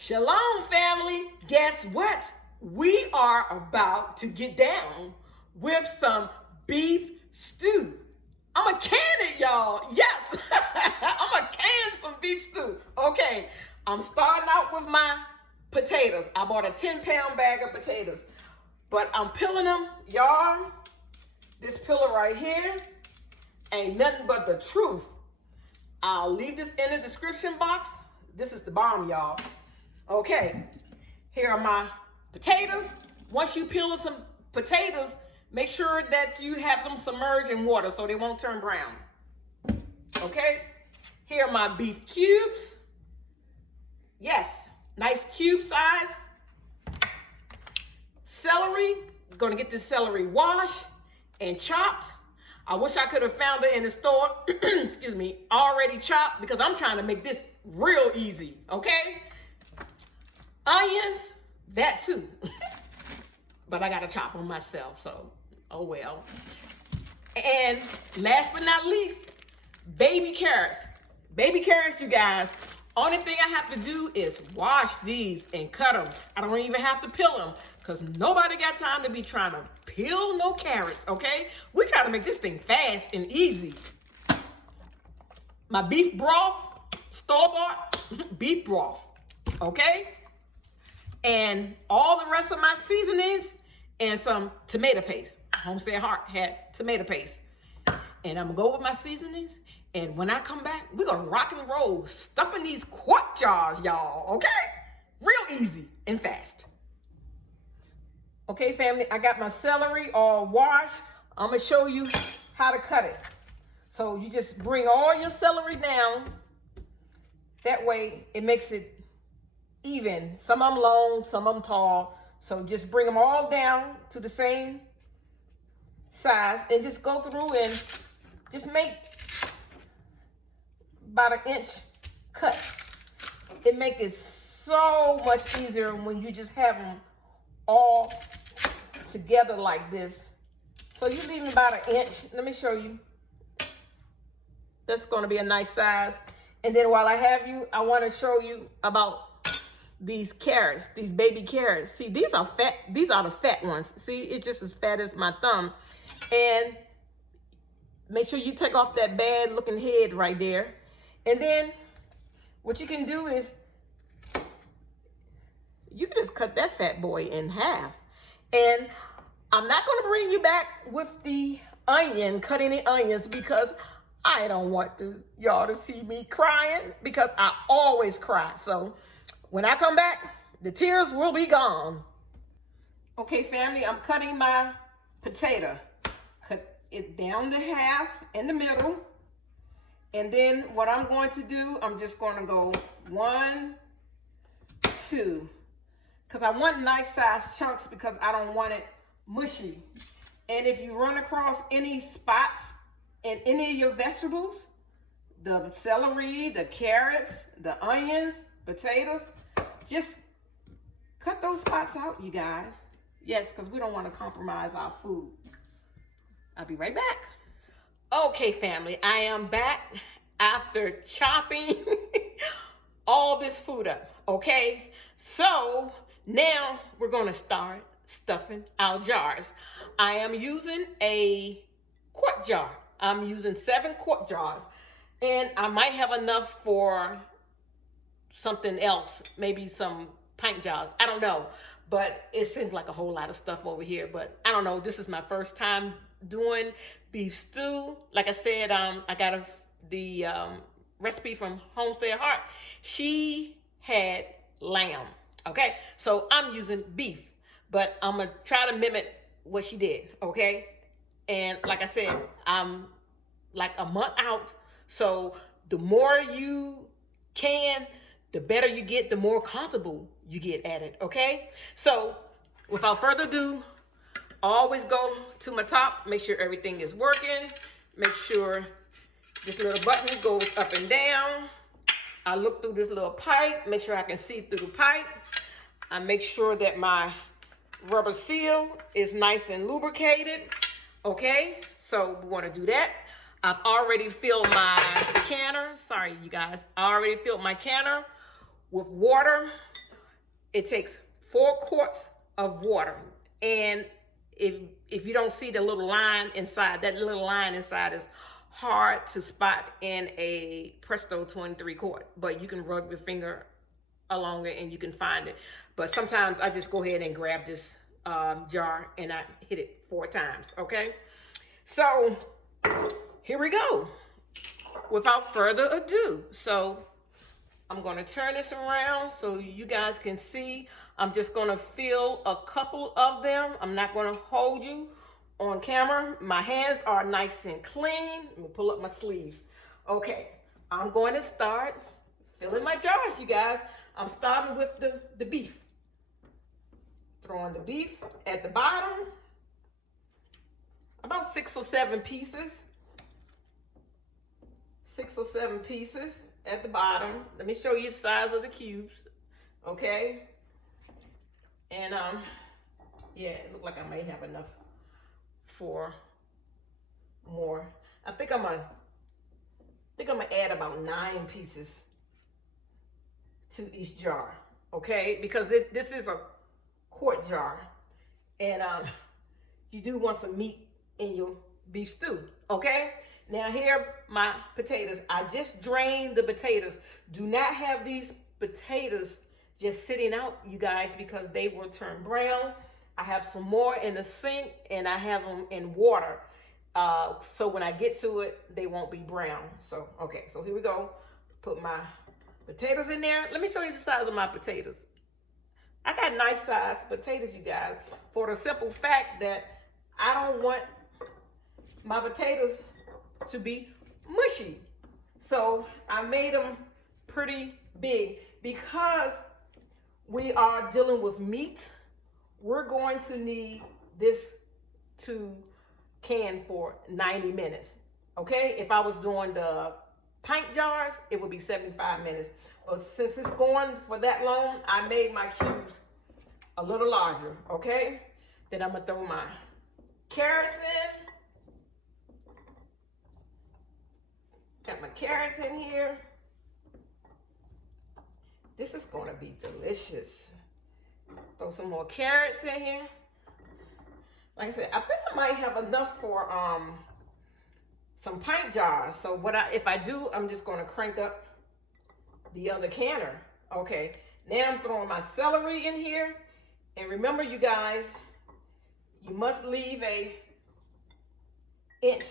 Shalom, family. Guess what? We are about to get down with some beef stew. I'm a can it, y'all. Yes, I'm a can some beef stew. Okay, I'm starting out with my potatoes. I bought a 10-pound bag of potatoes, but I'm peeling them, y'all. This peeler right here ain't nothing but the truth. I'll leave this in the description box. This is the bomb, y'all. Okay, here are my potatoes. Once you peel some potatoes, make sure that you have them submerged in water so they won't turn brown. Okay, here are my beef cubes. Yes, nice cube size. Celery, gonna get this celery washed and chopped. I wish I could have found it in the store, excuse me, already chopped, because I'm trying to make this real easy, okay? Onions, that too. But I gotta chop them myself, so oh well. And last but not least, baby carrots. Baby carrots, you guys, only thing I have to do is wash these and cut them. I don't even have to peel them, because nobody got time to be trying to peel no carrots, okay? We try to make this thing fast and easy. My beef broth, store-bought beef broth, okay? And all the rest of my seasonings and some tomato paste. Homestead Heart had tomato paste. And I'm gonna go with my seasonings. And when I come back, we're gonna rock and roll stuffing these quart jars, y'all, okay? Real easy and fast. Okay, family, I got my celery all washed. I'm gonna show you how to cut it. So you just bring all your celery down. That way it makes it even. Some of them long, some of them tall. So just bring them all down to the same size and just go through and just make about an inch cut. It makes it so much easier when you just have them all together like this. So you're leaving about an inch. Let me show you. That's going to be a nice size. And then while I have you, I want to show you about these carrots, these baby carrots. See, these are fat. These are the fat ones. See, it's just as fat as my thumb. And make sure you take off that bad looking head right there. And then what you can do is you can just cut that fat boy in half. And I'm not going to bring you back with the onion, cutting the onions, because I don't want y'all to see me crying, because I always cry. So when I come back, the tears will be gone. Okay, family, I'm cutting my potato. Cut it down to half in the middle. And then what I'm going to do, I'm just going to go 1, 2. Because I want nice size chunks, because I don't want it mushy. And if you run across any spots in any of your vegetables, the celery, the carrots, the onions, potatoes, just cut those spots out, you guys. Yes, because we don't want to compromise our food. I'll be right back. Okay, family, I am back after chopping all this food up, okay? So now we're gonna start stuffing our jars. I am using a quart jar. I'm using 7 quart jars, and I might have enough for something else, maybe some pint jars. I don't know, but it seems like a whole lot of stuff over here. But I don't know. This is my first time doing beef stew. Like I said, I got the recipe from Homestead Heart. She had lamb. Okay, so I'm using beef, but I'm gonna try to mimic what she did. Okay, and like I said, I'm like a month out, so the more you can, the better you get, the more comfortable you get at it. Okay, so without further ado, always go to my top, make sure everything is working, make sure this little button goes up and down. I look through this little pipe, make sure I can see through the pipe. I make sure that my rubber seal is nice and lubricated. Okay, so we want to do that. I've already filled my canner. Sorry, you guys. I already filled my canner with water. it takes 4 quarts of water. And if you don't see the little line inside, that little line inside is hard to spot in a Presto 23 quart, but you can rub your finger along it and you can find it. But sometimes I just go ahead and grab this jar and I hit it 4 times, okay? So here we go. Without further ado, so I'm gonna turn this around so you guys can see. I'm just gonna fill a couple of them. I'm not gonna hold you on camera. My hands are nice and clean. Let me pull up my sleeves. Okay, I'm going to start filling my jars, you guys. I'm starting with the beef. Throwing the beef at the bottom. About 6 or 7 pieces. 6 or 7 pieces at the bottom. Let me show you the size of the cubes. Okay. And yeah, it looks like I may have enough for more. I think I'm gonna add about 9 pieces to each jar. Okay, because this is a quart jar, and you do want some meat in your beef stew. Okay. Now here, my potatoes. I just drained the potatoes. Do not have these potatoes just sitting out, you guys, because they will turn brown. I have some more in the sink and I have them in water. So when I get to it, they won't be brown. So, okay, so here we go. Put my potatoes in there. Let me show you the size of my potatoes. I got nice sized potatoes, you guys, for the simple fact that I don't want my potatoes to be mushy. So I made them pretty big because we are dealing with meat. We're going to need this to can for 90 minutes. Okay, if I was doing the pint jars, it would be 75 minutes. But since it's going for that long, I made my cubes a little larger. Okay, then I'm gonna throw my carrots in. Got my carrots in here. This is gonna be delicious. Throw some more carrots in here. Like I said, I think I might have enough for some pint jars. So if I do, I'm just gonna crank up the other canner. Okay, now I'm throwing my celery in here. And remember, you guys, you must leave a inch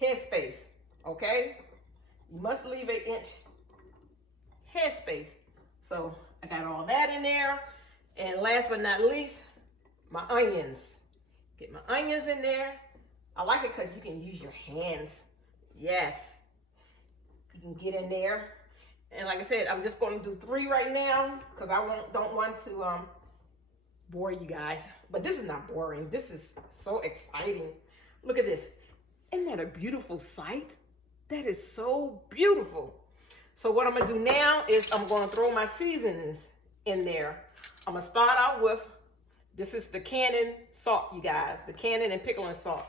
headspace. Okay, you must leave an inch headspace. So I got all that in there. And last but not least, my onions. Get my onions in there. I like it because you can use your hands. Yes, you can get in there. And like I said, I'm just going to do 3 right now because I don't want to bore you guys. But this is not boring. This is so exciting. Look at this. Isn't that a beautiful sight? That is so beautiful. So what I'm gonna do now is I'm gonna throw my seasonings in there. I'm gonna start out with, this is the Canon salt, you guys, the Canon and pickling salt.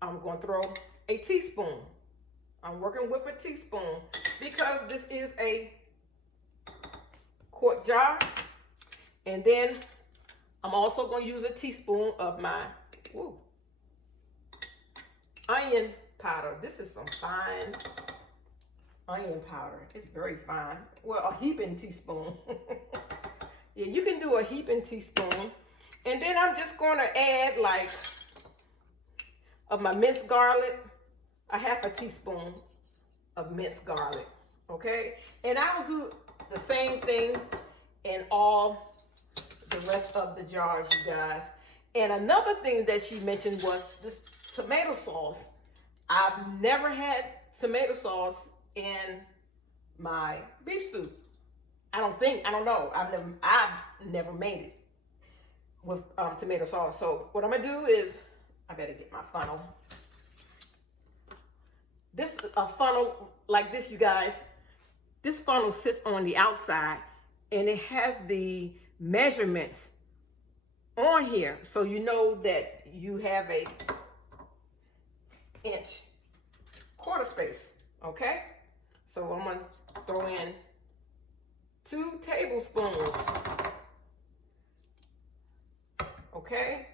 I'm gonna throw a teaspoon. I'm working with a teaspoon because this is a quart jar. And then I'm also gonna use a teaspoon of my onion powder. This is some fine onion powder. It's very fine. Well, a heaping teaspoon. Yeah, you can do a heaping teaspoon. And then I'm just going to add like of my minced garlic, a half a teaspoon of minced garlic. Okay, and I'll do the same thing in all the rest of the jars, you guys. And another thing that she mentioned was this tomato sauce. I've never had tomato sauce in my beef stew. I don't know. I've never made it with tomato sauce. So what I'm gonna do is, I better get my funnel. This a funnel like this, you guys. This funnel sits on the outside and it has the measurements on here, so you know that you have a inch quarter space. Okay, so I'm gonna throw in 2 tablespoons. Okay?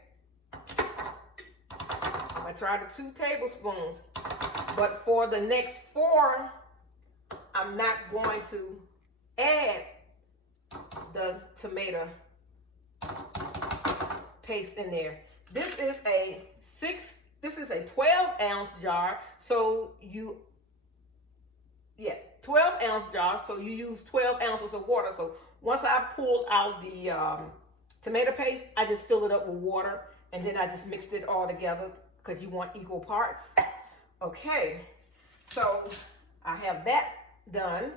I'm gonna try the 2 tablespoons. But for the next 4, I'm not going to add the tomato paste in there. This is a 12-ounce jar, so 12-ounce jar, so you use 12 ounces of water. So once I pulled out the tomato paste, I just fill it up with water, and then I just mixed it all together because you want equal parts. Okay, so I have that done.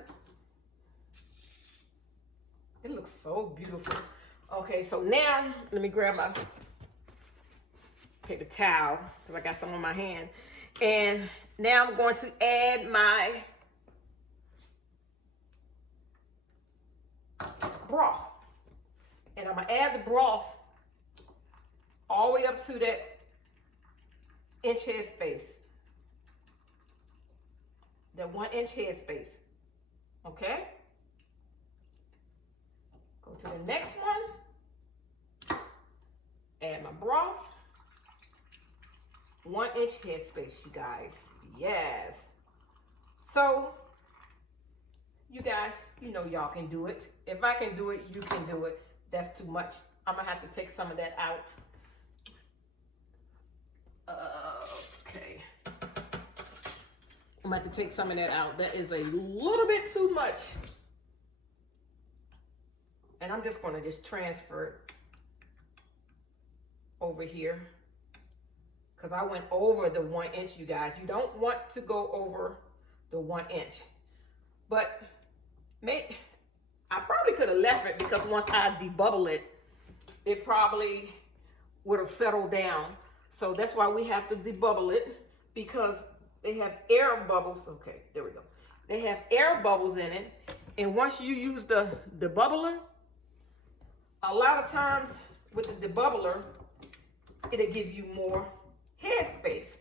It looks so beautiful. Okay, so now let me grab my paper towel because I got some on my hand. And now I'm going to add my broth. And I'm going to add the broth all the way up to that inch head space. That 1 inch head space. Okay? Go to the next one. Add my broth. 1 inch head space, you guys. Yes. So, you guys, you know y'all can do it. If I can do it, you can do it. That's too much. I'm going to have to take some of that out. Okay. I'm going to have to take some of that out. That is a little bit too much. And I'm just going to just transfer it over here. Because I went over the 1 inch, you guys. You don't want to go over the 1 inch. But I probably could have left it because once I debubble it, it probably would have settled down. So that's why we have to debubble it, because they have air bubbles. Okay, there we go. They have air bubbles in it. And once you use the debubbler, a lot of times with the debubbler, it'll give you more head space.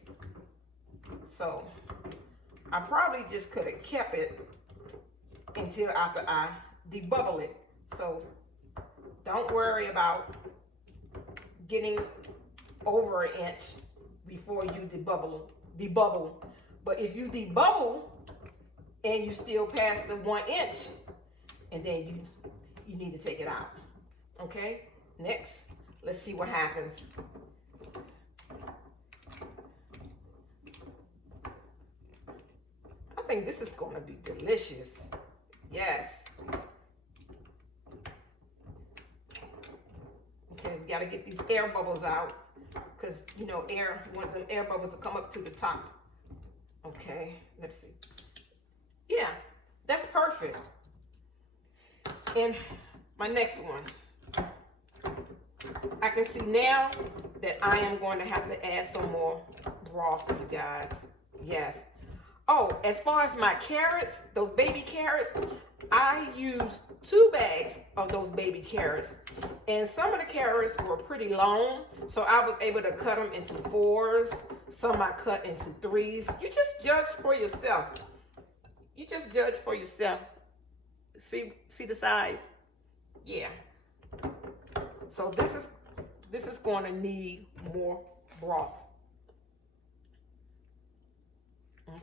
So I probably just could have kept it until after I debubble it. So don't worry about getting over an inch before you debubble. But if you debubble and you still pass the 1 inch, and then you need to take it out. Okay, next, let's see what happens. I think this is going to be delicious. Yes. Okay, we got to get these air bubbles out, because you know want them air bubbles to come up to the top. Okay, let's see. Yeah, that's perfect. And my next one, I can see now that I am going to have to add some more broth, you guys. Yes. Oh, as far as my carrots, those baby carrots, I used 2 bags of those baby carrots. And some of the carrots were pretty long, so I was able to cut them into 4s. Some I cut into 3s. You just judge for yourself. You just judge for yourself. See the size? Yeah. So this is going to need more broth.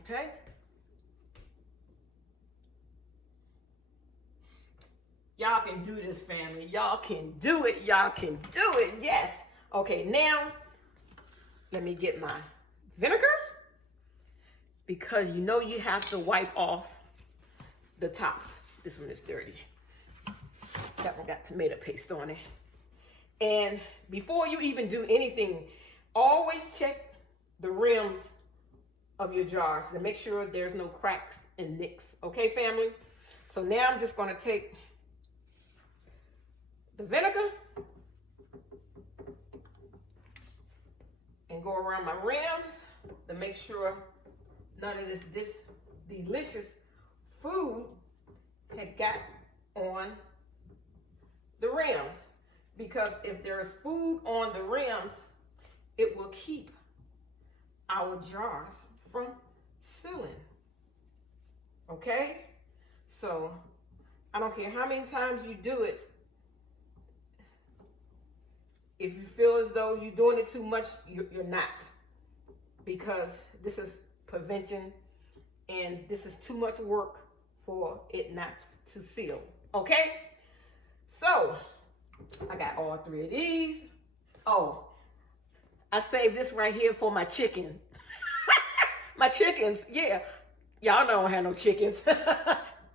Okay. Y'all can do this, family. Y'all can do it. Y'all can do it. Yes. Okay, now let me get my vinegar, because you know you have to wipe off the tops. This one is dirty. That one got tomato paste on it. And before you even do anything, always check the rims of your jars to make sure there's no cracks and nicks. Okay, family? So now I'm just going to take the vinegar and go around my rims to make sure none of this delicious food had got on the rims. Because if there is food on the rims, it will keep our jars from sealing. Okay? So I don't care how many times you do it. If you feel as though you're doing it too much, you're not. Because this is prevention and this is too much work for it not to seal. Okay? So, I got all 3 of these. Oh, I saved this right here for my chicken. My chickens, yeah. Y'all don't have no chickens.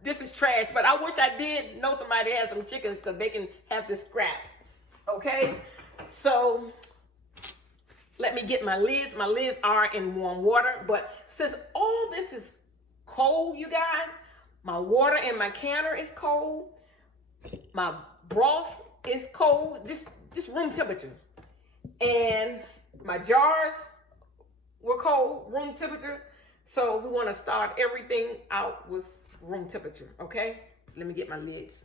This is trash, but I wish I did know somebody has some chickens because they can have this scrap. Okay? So, let me get my lids. My lids are in warm water, but since all this is cold, you guys, my water in my canner is cold. My broth is cold, just room temperature. And my jars were cold, room temperature. So we want to start everything out with room temperature, okay? Let me get my lids.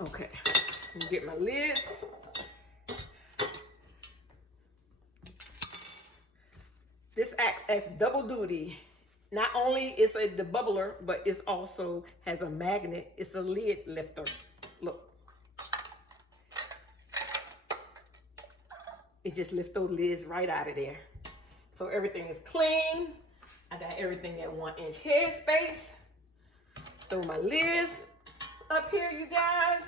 Okay, let me get my lids. This acts as double duty. Not only is it the bubbler, but it also has a magnet. It's a lid lifter. Look. It just lifts those lids right out of there. So everything is clean. I got everything at 1 inch headspace. Throw my lids up here, you guys.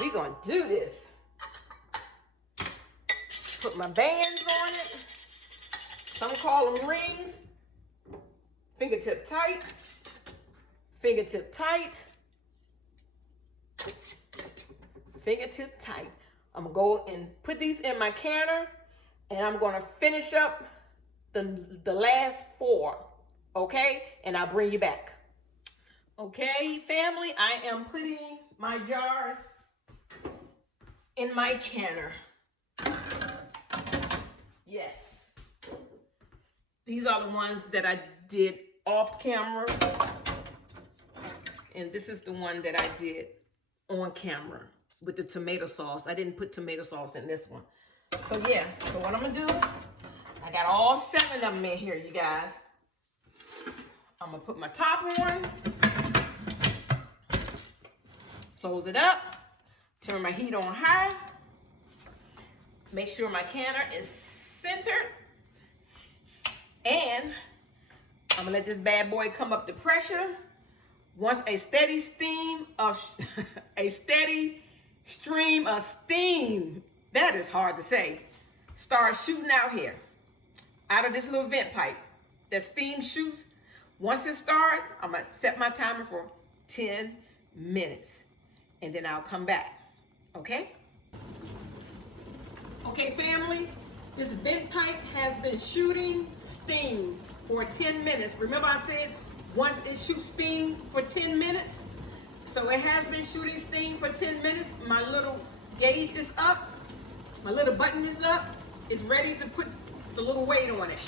We're gonna do this. Put my bands on it. Some call them rings. Fingertip tight. Fingertip tight. Fingertip tight. I'm gonna go and put these in my canner, and I'm gonna finish up the last 4, okay? And I'll bring you back. Okay, family, I am putting my jars in my canner. Yes. These are the ones that I did off camera. And this is the one that I did on camera with the tomato sauce. I didn't put tomato sauce in this one. So yeah, so what I'm gonna do, I got all 7 of them in here, you guys. I'm gonna put my top on, close it up, turn my heat on high, to make sure my canner is centered. And I'm gonna let this bad boy come up to pressure. Once a steady stream of steam, that is hard to say, start shooting out here, out of this little vent pipe that steam shoots. Once it starts, I'm gonna set my timer for 10 minutes and then I'll come back, okay? Okay, family, this vent pipe has been shooting steam for 10 minutes. Remember I said once it shoots steam for 10 minutes? So it has been shooting steam for 10 minutes. My little gauge is up. My little button is up. It's ready to put the little weight on it.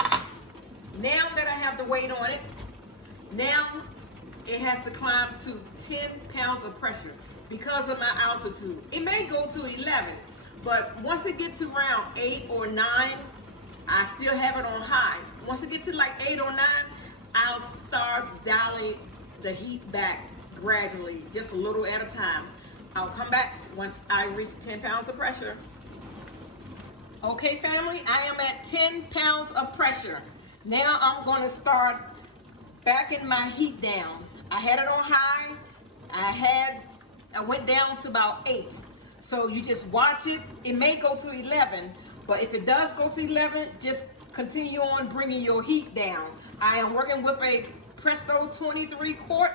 Now that I have the weight on it, now it has to climb to 10 pounds of pressure because of my altitude. It may go to 11, but once it gets to around 8 or 9, I still have it on high. Once it gets to like 8 or 9, I'll start dialing the heat back gradually, just a little at a time. I'll come back once I reach 10 pounds of pressure. Okay, family, I am at 10 pounds of pressure. Now I'm going to start backing my heat down. I had it on high. I went down to about 8. So you just watch it. It may go to 11, but if it does go to 11, just continue on bringing your heat down. I am working with a Presto 23 quart.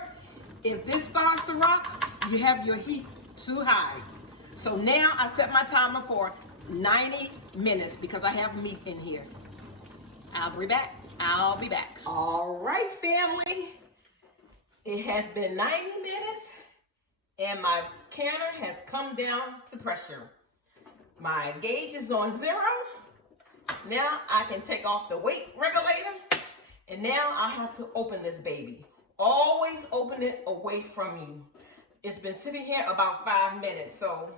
If this starts to rock, you have your heat too high. So now I set my timer for 90 minutes because I have meat in here. I'll be back. All right, family. It has been 90 minutes and my canner has come down to pressure. My gauge is on 0. Now I can take off the weight regulator and now I have to open this baby. Always open it away from you. It's been sitting here about 5 minutes, so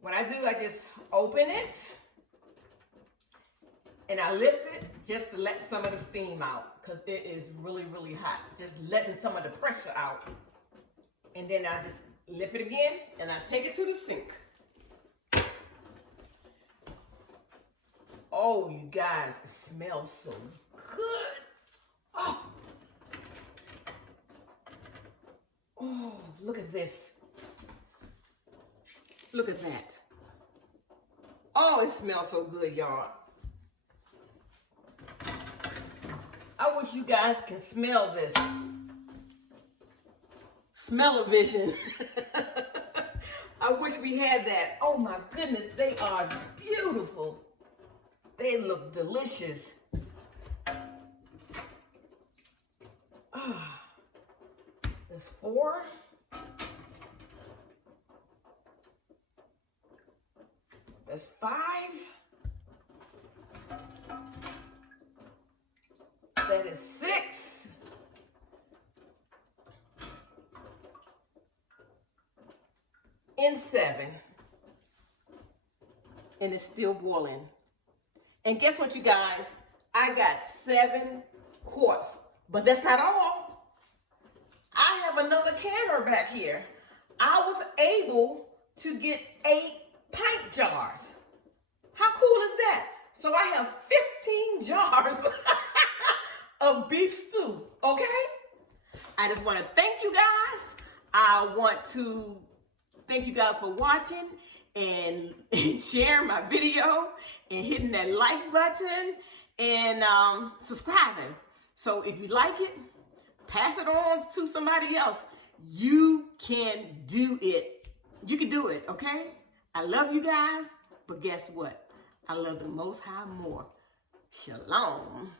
What I do, I just open it and I lift it just to let some of the steam out because it is really, really hot. Just letting some of the pressure out. And then I just lift it again and I take it to the sink. Oh, you guys, it smells so good. Oh. Oh, look at this. Look at that. Oh, it smells so good, y'all. I wish you guys can smell this. Smell-o-vision. I wish we had that. Oh my goodness, they are beautiful. They look delicious. Ah, there's 4. There's 5. That is 6. And 7. And it's still boiling. And guess what, you guys? I got 7 quarts. But that's not all. I have another camera back here. I was able to get 8 pint jars. How cool is that? So I have 15 jars of beef stew, okay? I just want to thank you guys. I want to thank you guys for watching and sharing my video and hitting that like button and subscribing. So if you like it, pass it on to somebody else. You can do it. You can do it, okay? I love you guys, but guess what? I love the Most High more. Shalom.